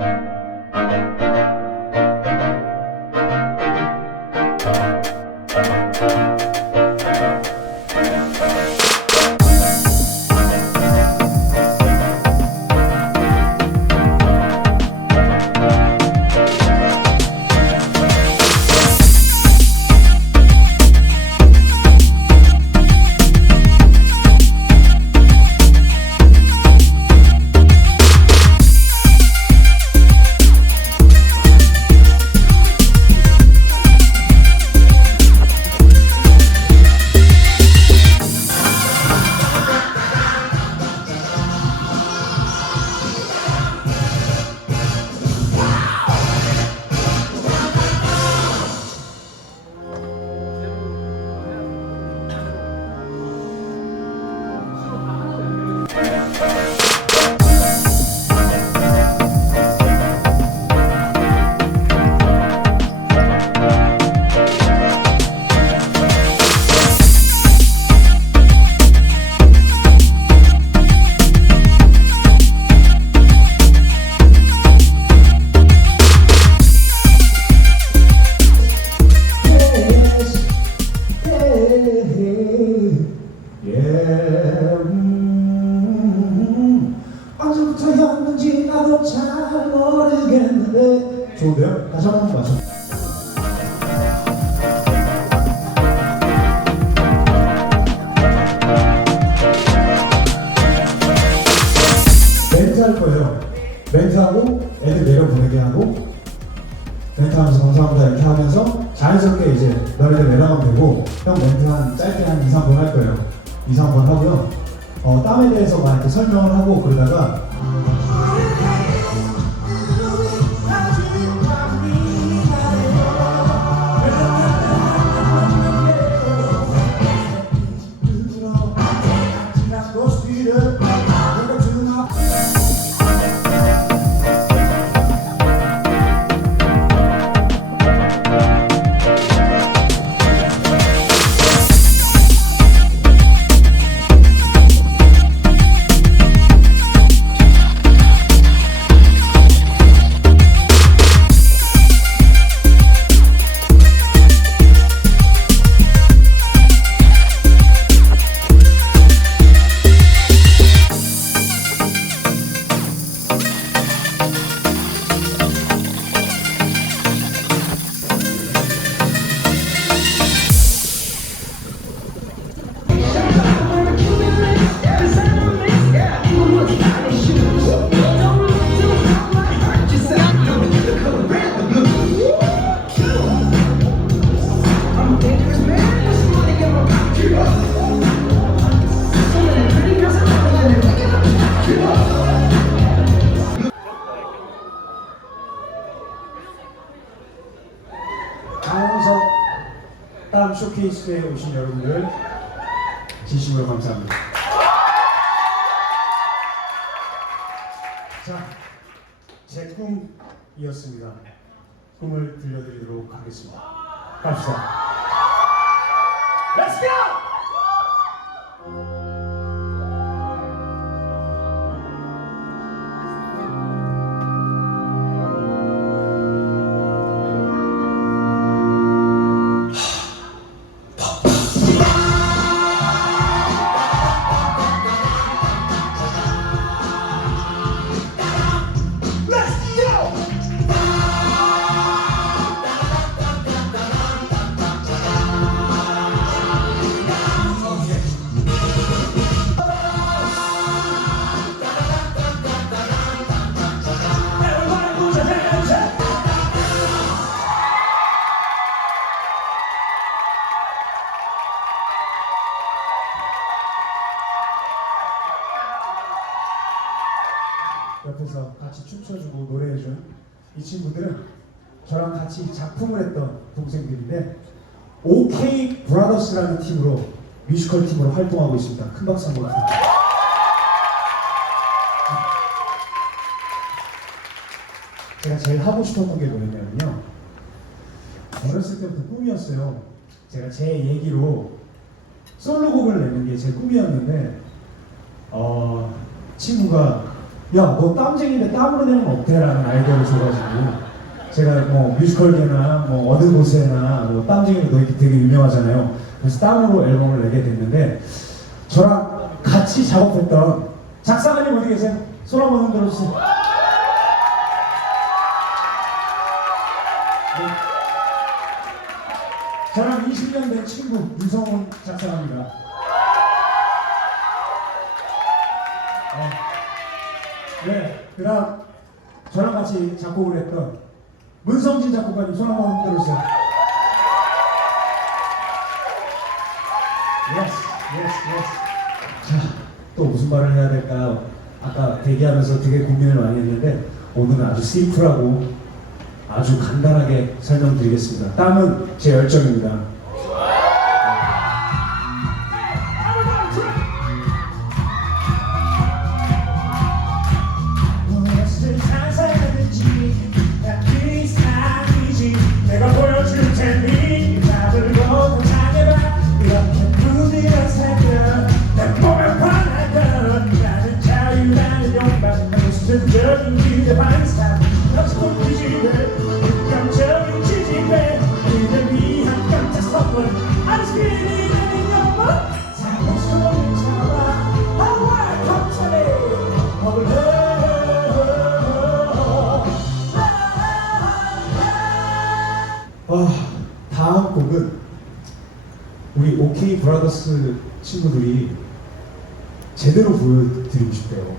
예, 언제부터였는지 나도 잘 모르겠는데. 좋은데요? 다시 한번 맞춰 멘트 할 거예요. 멘트하고 애들 내려보내게 하고. 멘트하면서 감사합니다. 이렇게 하면서 자연스럽게 이제 너네들 내려가면 되고 형 멘트 한 짧게 한 2, 3번 할 거예요. 2, 3번 하고요 어, 땀에 대해서 막 이렇게 설명을 하고 그러다가 땀 쇼케이스에 오신 여러분들 진심으로 감사합니다. 자, 제 꿈이었습니다. 꿈을 들려드리도록 하겠습니다. 갑시다. Let's go! 이 친구들은 저랑 같이 작품을 했던 동생들인데 OK 브라더스라는 팀으로 뮤지컬 팀으로 활동하고 있습니다. 큰 박수 한번 부탁드립니다. 제가 제일 하고 싶었던 게 뭐였냐면요. 어렸을 때부터 꿈이었어요. 제가 제 얘기로 솔로곡을 내는 게 제 꿈이었는데 어, 친구가 야, 너 땀쟁이인데 땀으로 내면 어때 라는 아이디어를 줘가지고 제가 뭐 뮤지컬계나 뭐 어느 곳에나 뭐 땀쟁이로 너 이렇게 되게 유명하잖아요. 그래서 땀으로 앨범을 내게 됐는데 저랑 같이 작업했던 작사가님 어디 계세요? 손 한번 흔들어 주세요. 네. 저랑 20년 된 친구 유성훈 작사가입니다. 네. 네, 그 다음 저랑 같이 작곡을 했던 문성진 작곡가님 손 한번 흔들어 주세요. 예스, 예스, 예스. 자, 또 무슨 말을 해야 될까? 아까 대기하면서 되게 고민을 많이 했는데 오늘은 아주 심플하고 아주 간단하게 설명드리겠습니다. 땀은 제 열정입니다. 다음 곡은 우리 OK 브라더스 친구들이 제대로 보여드리고 싶대요.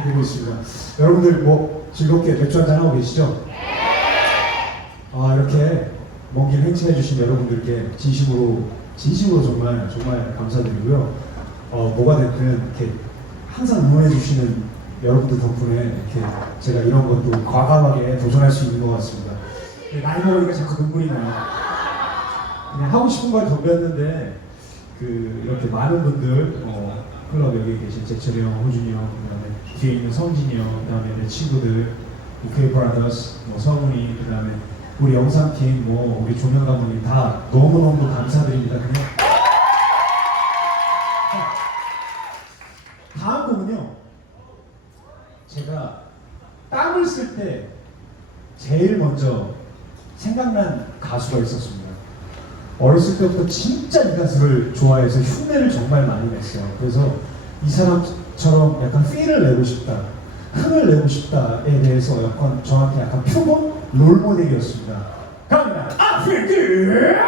드리고 있습니다. 여러분들 뭐 즐겁게 맥주 한잔 하고 계시죠? 아 이렇게 먼길 행차해 주신 여러분들께 진심으로 진심으로 정말 정말 감사드리고요. 어 뭐가 됐든 이렇게 항상 응원해 주시는 여러분들 덕분에 이렇게 제가 이런 것도 과감하게 도전할 수 있는 것 같습니다. 네, 나이 먹으니까 자꾸 눈물이 나요. 그냥 하고 싶은 걸 덤볐는데 그 이렇게 많은 분들 어, 클럽 여기 계신 제철이 형, 호준이 형, 그다음에 뒤에 있는 성진이 형, 그다음에 내 친구들, 우케이 브라더스, 뭐 성훈이, 그다음에 우리 영상팀, 뭐 우리 조명 감독님 다 너무 너무 감사드립니다. 그냥 다음 곡은요. 제가 땀을 쓸 때 제일 먼저 생각난 가수가 있었습니다. 어렸을 때부터 진짜 이 가수를 좋아해서 흉내를 정말 많이 냈어요. 그래서 이 사람처럼 약간 필을 내고 싶다, 흥을 내고 싶다에 대해서 약간 저한테 약간 표본 롤모델이었습니다. 갑니다. I feel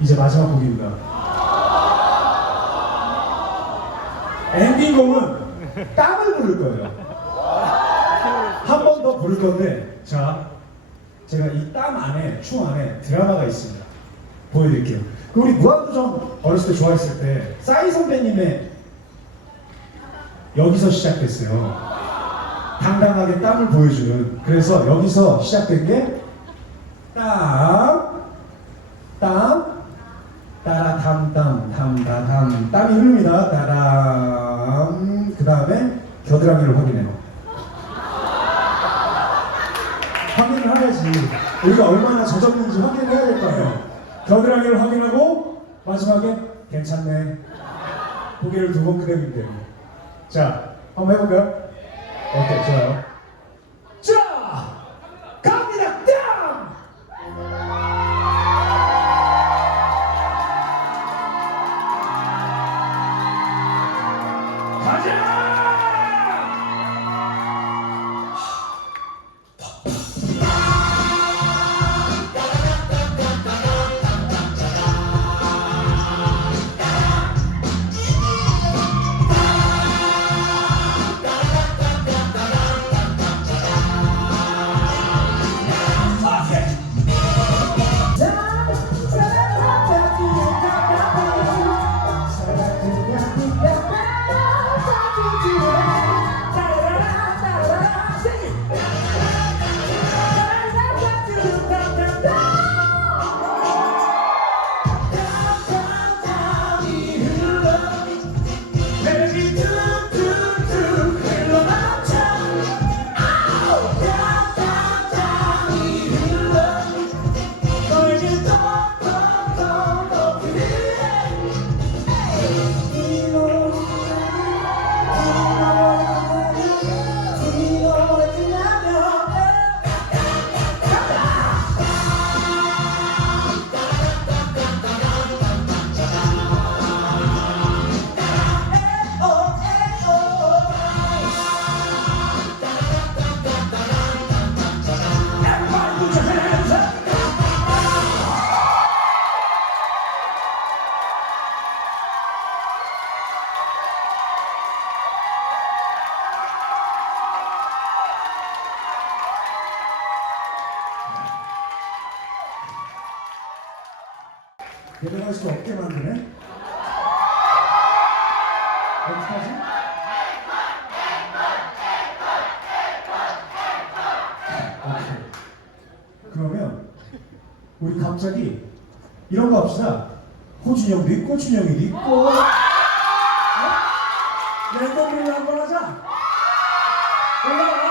이제 마지막 곡입니다. 엔딩곡은 땀을 부를 거예요. 한 번 더 부를 건데, 자, 제가 이 땀 안에, 추 안에 드라마가 있습니다. 보여드릴게요. 그 우리 무한도전 어렸을 때 좋아했을 때, 싸이 선배님의 여기서 시작됐어요. 당당하게 땀을 보여주는. 그래서 여기서 시작된 게 땀, 땀, 따라 담 다담 땀이 흐릅니다. 따람 그 다음에 겨드랑이를 확인해요. 확인을 해야지. 우리가 얼마나 젖었는지 확인을 해야 될거 아니에요. 겨드랑이를 확인하고 마지막에 괜찮네. 고개를 두 번 끄덕이면 돼요. 자, 한번 해볼까요? 오케이, 좋아요. 어떡하지? 그러면 우리 갑자기 이런 거 합시다. 호준형도 있고 준형이도 있고 어? 어? 랜덤으로 한번 하자. 올라가.